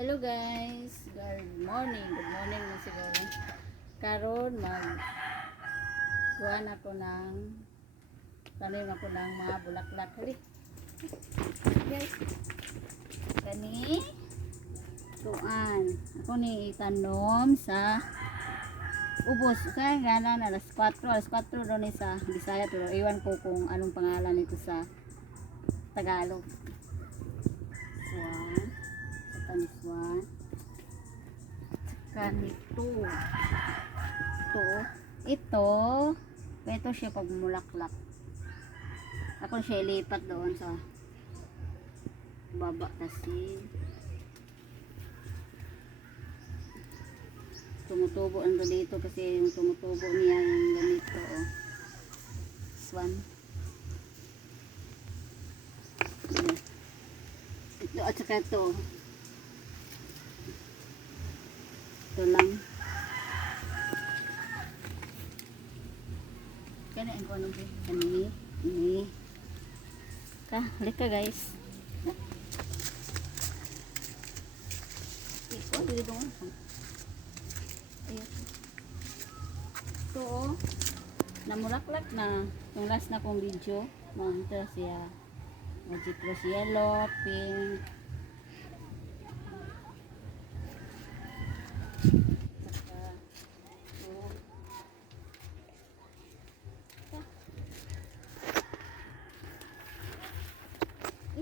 Hello guys, good morning, good morning na siguro. Karon mag kuhan ako ng tanim ako ng mga bulaklak. Hali. Guys, kani kuan. Ako ni itanom sa ubos. Kaya gana na alas 4, alas 4 doon ni sa Bisaya pero iwan ko kung anong pangalan nito sa Tagalog. One. Tanis one. Tsaka nito. Ito. Ito. Ito siya pag mulaklak. Ako siya ilipat doon sa baba kasi tumutubo ang dito kasi yung tumutubo niya yung ganito oh. Swan. Ito at saka ito. Ito lang. Kaya ang ano ba? Kani. Ini. Ka, halik ka guys. Ito, dili doon. Ayun. Ito oh. Namulaklak na. Yung last na kong video. Mga siya. Magic rose yellow, pink.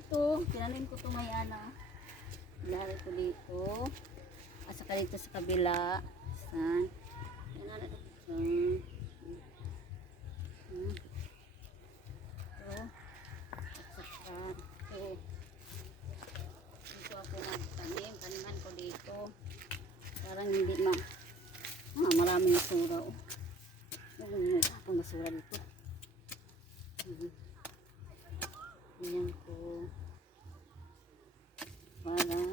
Ito, tinanim ko ito may ano. Lari ko dito. At saka dito sa kabila. Saan? Yan na ito. Hmm. Ito. At saka ito. Dito ako ko dito. Parang hindi ma... Ah, maraming nasura. Oh. Yung pang basura dito. Mhm. Ganyan ko. Parang...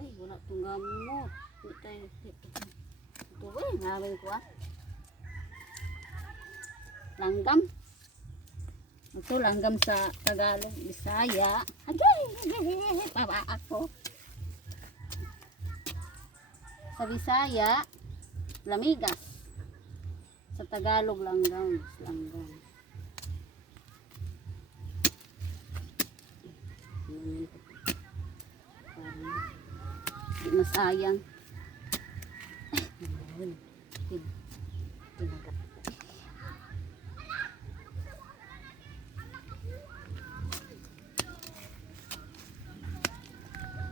Ay, wala itong eh, ah. Langgam. Ito, langgam sa Tagalog, Bisaya. Agay! Papa ako. Sa Bisaya, lamigas. Sa Tagalog, langgam. Langgam. Parang Di masayang.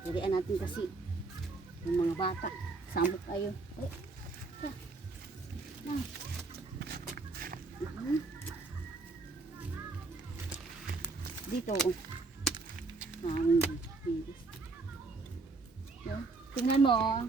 Dirian natin kasi yung mga bata. Samok kayo. Eh, kaya. Na. Mhm. Dito. oh. Ah, hindi. 今天忙